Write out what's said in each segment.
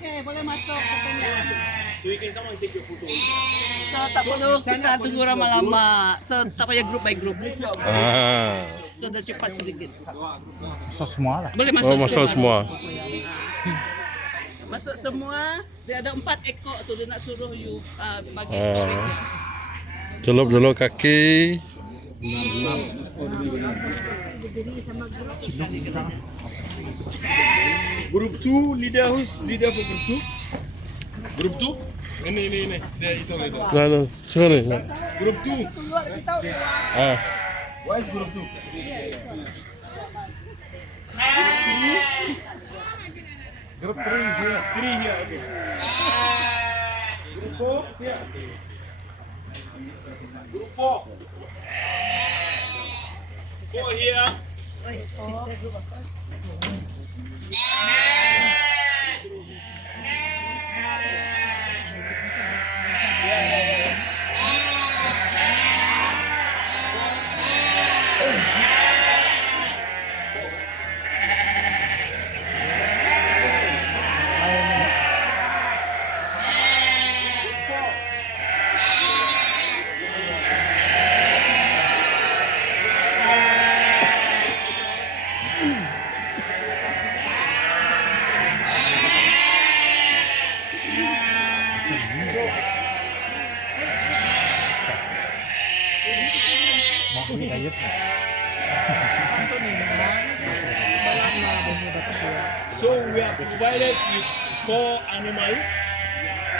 Okay, boleh masuk katanya. So you can come and take your photo. So tak perlu kita tunggu lama-lama. So tak payah group by group. So dah cepat sedikit. Masuk semua lah. Boleh masuk, masuk semua. Masuk semua. Dia ada 4 ekor tu, dia nak suruh you bagi story dia. Celup dulu kaki. Group 2, leader who's leader for group 2? Group 2? Ini. Dia itu leader. Lalu, sekali. Group 2. Ah, Why is group 2? Group 3 here. 3 here. Okay. Group 4 here. Group 4. 4 here. Mau ini kayak So we are provided with 4 animals.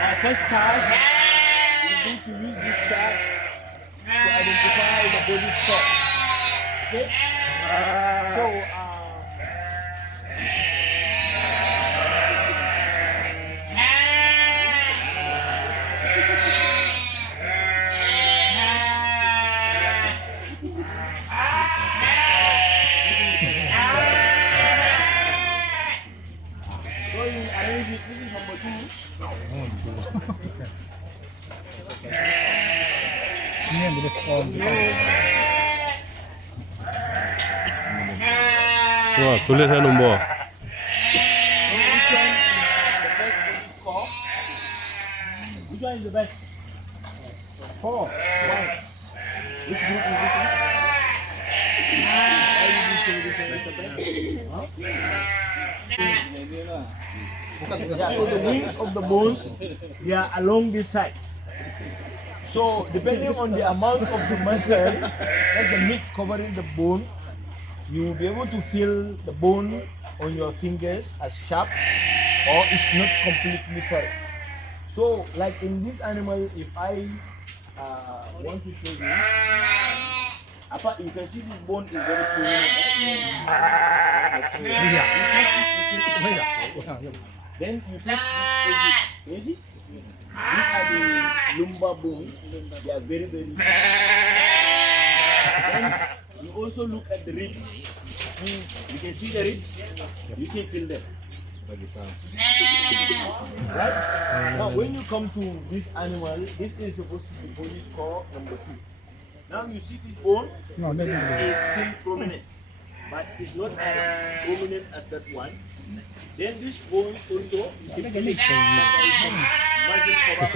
Our first task is going to use this chart to identify the body score. Okay? So you arrange it. This is number 2. ini yang direspon. wah, tulisnya nombor. Which one is the best? 4. Why? Which group is this one? Why did you say this one is the best? Huh? Yeah, so the wings of the bones, they are along this side. So depending on the amount of the muscle, that's the meat covering the bone, you will be able to feel the bone on your fingers as sharp or it's not completely felt. So like in this animal, if I want to show you, you can see this bone is very prominent. Then you take these edges. Can you see? These are the lumbar bones. They are very, very. Then you also look at the ribs. You can see the ribs. You can feel them. Right? Now, when you come to this animal, this is supposed to be body score number 2. Now you see this bone is still prominent, but it's not as prominent as that one. Then this bones also, you can feel it. Muscle cover.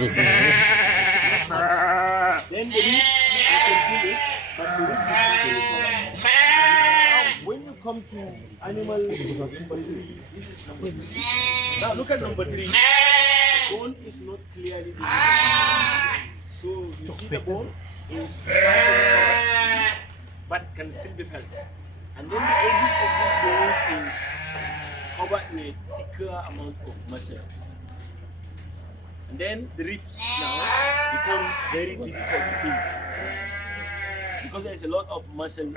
Then the ribs, you can feel it, but the ribs is still covered. Now, when you come to animal number 3, this is number 3. Now look at number 3. The bone is not clearly visible. So you see the bone is but can still be felt. And then the edges of these bones is covered with thicker amount of muscle. And then the ribs now becomes very difficult to feel because there is a lot of muscle.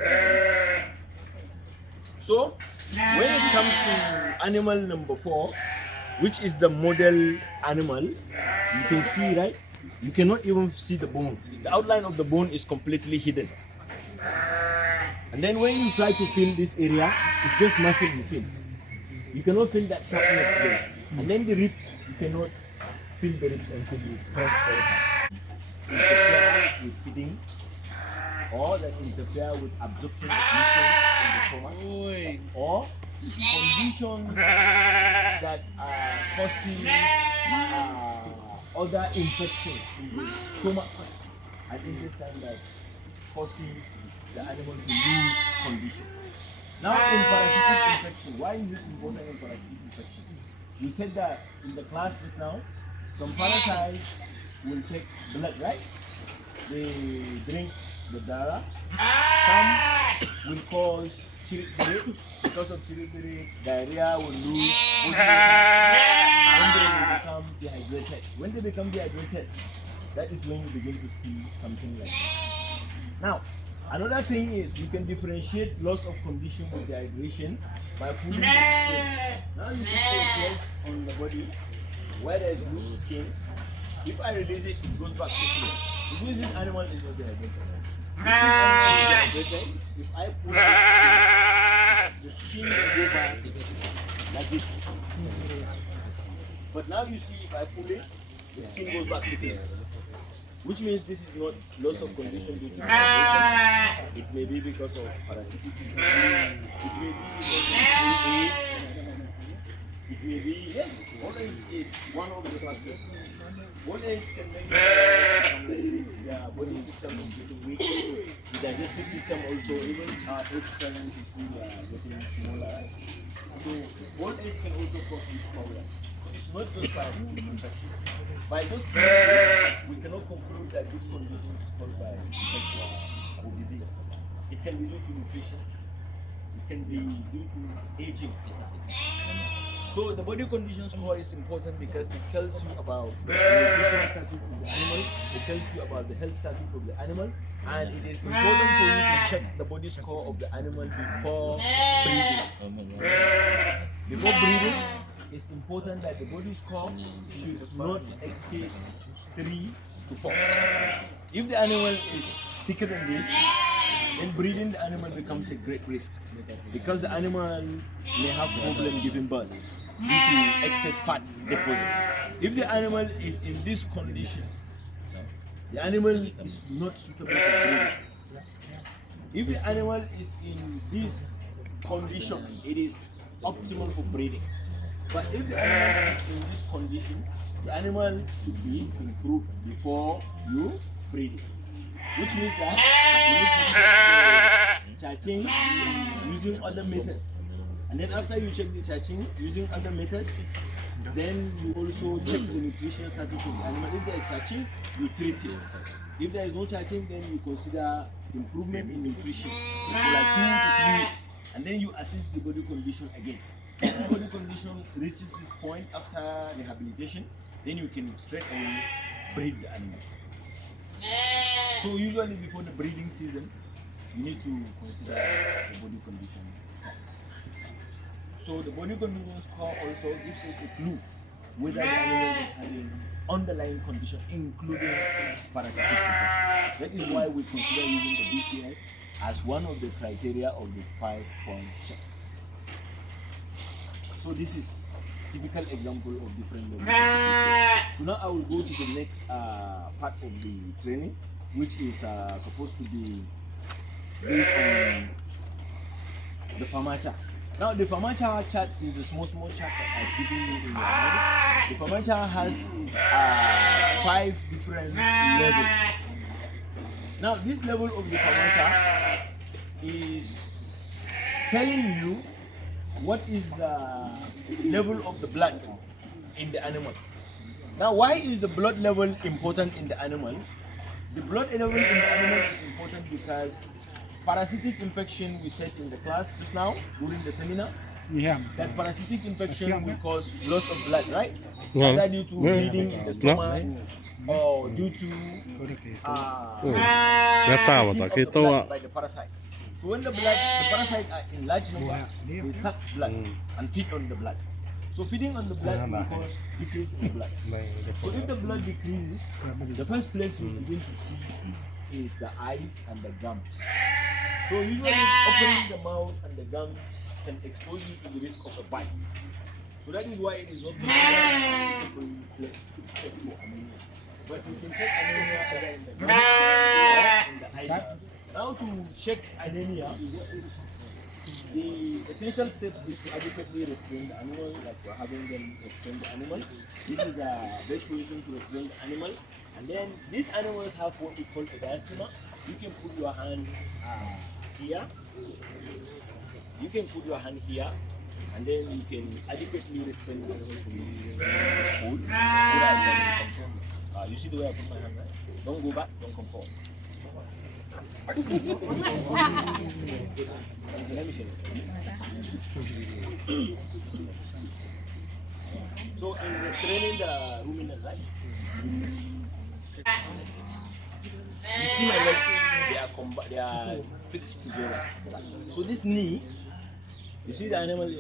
So when it comes to animal number 4, which is the model animal, you can see, right? You cannot even see the bone. The outline of the bone is completely hidden. And then when you try to feel this area, it's just muscle you feel. You cannot feel that sharpness there. And then the ribs, you cannot feel the ribs until you press very hard. With feeding, or that interfere with absorption of nutrients in the stomach, or conditions that causes other infections in the stomach and intestine that causes the animal to lose condition. Now in parasitic infection, why is it important in parasitic infection? You said that in the class just now, some parasites will take blood, right? They drink the dara. Some will cause chirip. Because of chirip, diarrhea will lose when they become dehydrated. When they become dehydrated, that is when you begin to see something like that. Now, another thing is you can differentiate loss of condition with dehydration by pulling the skin. Now you put a place on the body where there is loose skin. If I release it, it goes back quickly. It means this animal is not dehydrated. If this animal is dehydrated, if I pull the skin will go back like this. But now you see if I pull it, the skin goes back quickly. Which means this is not loss of condition due to dehydration. It may be because of parasitic infection. It may be it may be, yes, old age is one of the factors. Old age can make the body system is getting weak. The digestive system also, even our age parents you see getting smaller. So old age can also cause this problem. So it's not just parasitic infection. By those symptoms, we cannot conclude that this condition is caused by infection or disease. It can be due to nutrition. It can be due to aging. So the body condition score is important because it tells you about the nutritional status of the animal, it tells you about the health status of the animal, and it is important for you to check the body score of the animal before breeding. Before breeding, it's important that the body score should not exceed 3 to 4. If the animal is thicker than this, then breeding the animal becomes a great risk because the animal may have problem giving birth due to excess fat deposit. If the animal is in this condition, the animal is not suitable for breeding. If the animal is in this condition, it is optimal for breeding. But if the animal is in this condition, the animal should be improved before you breed it. Which means that you need to check the charging using other methods. And then after you check the charging using other methods, then you also check the nutritional status of the animal. If there is charging, you treat it. If there is no charging, then you consider improvement in nutrition for like 2 to 3 weeks. And then you assess the body condition again. If the body condition reaches this point after rehabilitation, then you can straight away breed the animal. So usually before the breeding season, you need to consider the body condition score. So the body condition score also gives us a clue whether the animal is having underlying condition, including parasitic infection. That is why we consider using the BCS as one of the criteria of the 5-point check. So this is typical example of different levels of BCS. So now I will go to the next part of the training, which is supposed to be based on the farmer chart. Now the farmer chart is the small chart that I've given you in your body. The farmer chart has 5 different levels. Now this level of the farmer chart is telling you what is the level of the blood in the animal. Now why is the blood level important in the animal? The blood level in the animal is important because parasitic infection, we said in the class just now during the seminar, that parasitic infection will cause loss of blood, right? Either due to bleeding in the stomach or due to by the parasite. So when the parasites are in large number, they suck blood and feed on the blood. So feeding on the blood will cause decrease in the blood. So if the blood decreases, the first place you begin to see is the eyes and the gums. So usually opening the mouth and the gums can expose you to the risk of a bite. So that is why it is not possible to check for anemia. But you can check anemia either in the gums or in the eyes. Now to check anemia, the essential step is to adequately restrain the animal, like we're having them restrain the animal. This is the best position to restrain the animal. And then these animals have what we call a diastema. You can put your hand here. You can put your hand here, and then you can adequately restrain the animal from using this food so that it can control you. You see the way I put my hand, right? Don't go back, don't come forward. Let me show you. So in restraining the ruminant, right? You see my legs, they are fixed together. So this knee, you see the animal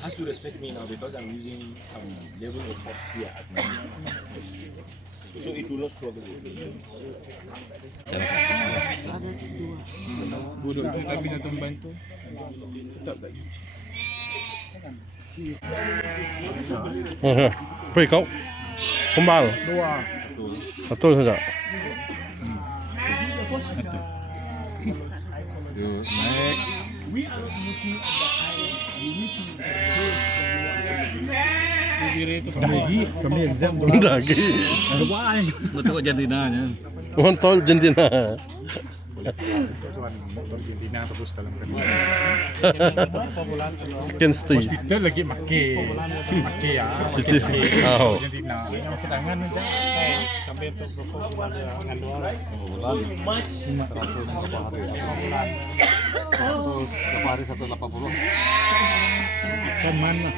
has to respect me now because I'm using some level of force here at my knee. So it will not struggle with me. Bodoh tu tapi nak membantu. Tetap tak. Apa kau? Kembal. Dua. Satu saja. Naik. We are not looking at the eye, we need to expose Kami exam Lagi. betul kat jantinanya. Untuk jantina. Tuan jantina terus dalam kandungan. Mungkin mesti. Hospital lagi makai ya. Sisi. Oh. Jantina. Yang ketangan saja. Sampai untuk performa dengan luar. so much. 500 terus berapa hari 180 kan mana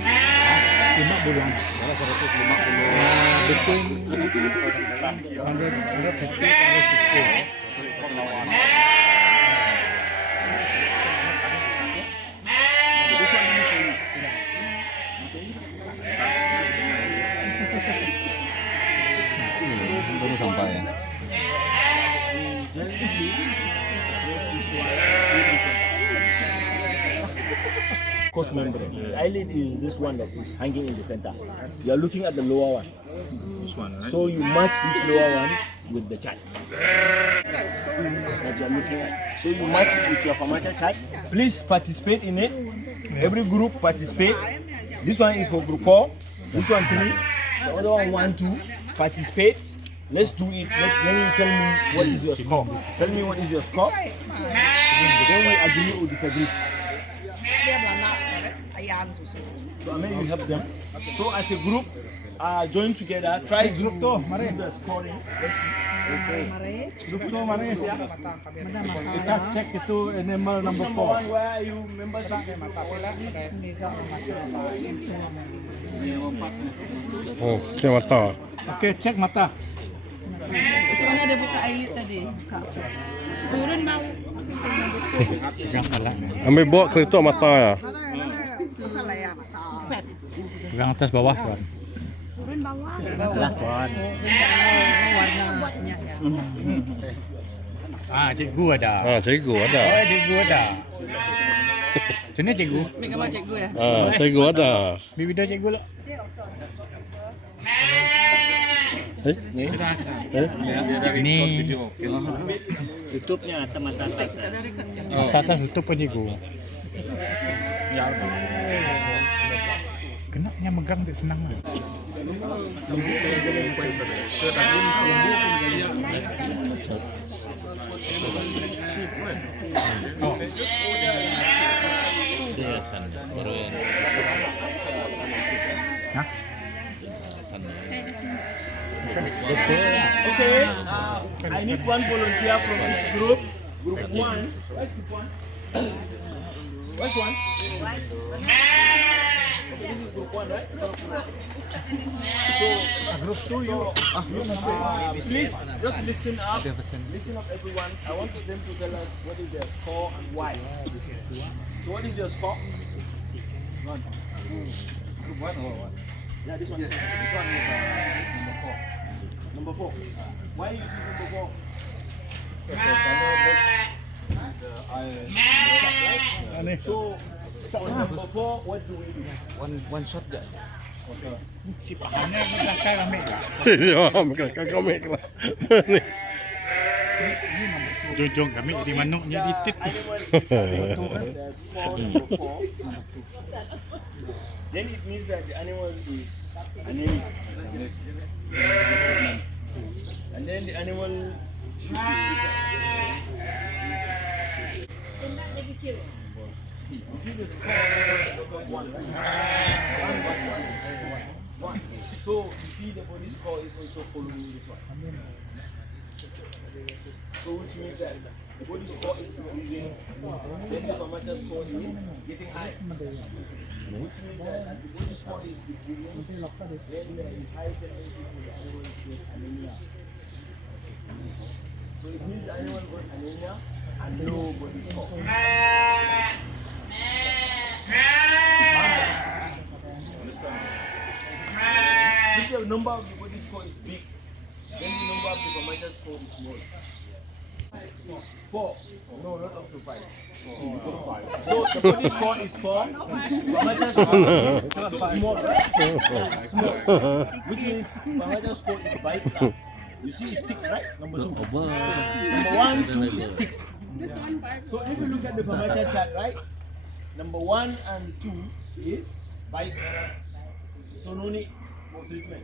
50 kalau 150 betul baru sampai ya. Course membrane. The eyelid is this one that is hanging in the center. You are looking at the lower one. This one, right? So you match this lower one with the chart that you are looking at. So you match it with your Famacha chart. Please participate in it. Every group participate. This one is for group 4. This one 3. The other one 1, 2. Participate. Let's do it. Then you tell me what is your score. Tell me what is your score. Then we agree or disagree. So I mean you help them. So as a group, join together. Try to do the scoring. Let's see. Grup tu mana ya? Kita cek itu animal number 4. Where are you members? Oh, kena mata. Okey, cek mata. Macam mana dia buka air tadi? Buka. Turun bau. Pegang kepala. Ambil bawa kereta mata ya. Set. Pegang atas bawah, Tuan. Turun bawah. Salah, Tuan. Buatnya ya. Cikgu ada. Cikgu ada. Oh, cikgu ada. Macam mana cikgu? Ambil gambar cikgu ya. Cikgu ada. Ambil video cikgu lah. Ini YouTube-nya mata-mata teks. atas tutup pun cikgu. Ya. Kenapa megang tak senang lah. Oh. Hah? Okay, I need one volunteer from each group. Group 1. Where's group 1? Where's 1? Okay, this is group 1, right? So, Group 2 you. please just listen up. Listen up, everyone. I want them to tell us what is their score and why. So, what is your score? Group 1 or what? Yeah, this one. This one is number 4. Why are you choosing number 4? So, for number 4, what do we do? One shot je. Si pahamnya kita akan ambil. Ya, mereka kau make lah. jojong kami di manuknya ditit. Animal is having the score number 4. Then it means that the animal is anemic. And then the animal should be bigger. You see the score number 1, right? 1. So you see the body score is also following this one. So which means that the body score is decreasing, then the thermometer score is getting higher. Which means that as the body score is decreasing, then there is high tendency for the animal to get anemia. So it means the animal got anemia and low body score. If the number of the body score is big, then the number of the thermometer score is small. 4. No, not up to 5. So the body score is 4. Thermometer score is small. Small. Which means thermometer score is by large. You see it's thick, right? Number 2. Number 1, 2 is thick. So if you look at the thermometer chart, right? Number 1 and 2 is bite. So no need for treatment.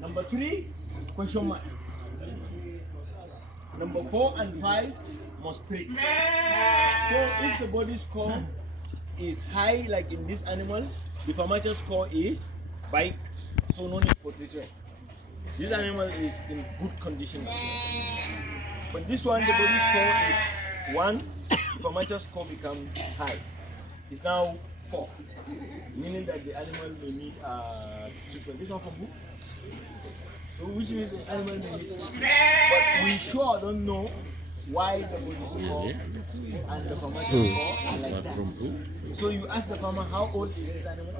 Number 3, question mark. Number 4 and 5 must treat. So if the body score is high, like in this animal, the thermometer score is bite. So no need for treatment. This animal is in good condition. But this one, the body score is 1, the thermometer score becomes high. It's now 4, meaning that the animal may need treatment. This one from who? So which means the animal may need treatment. But we sure don't know why the body score and the thermometer score are like that. So you ask the farmer, how old is this animal?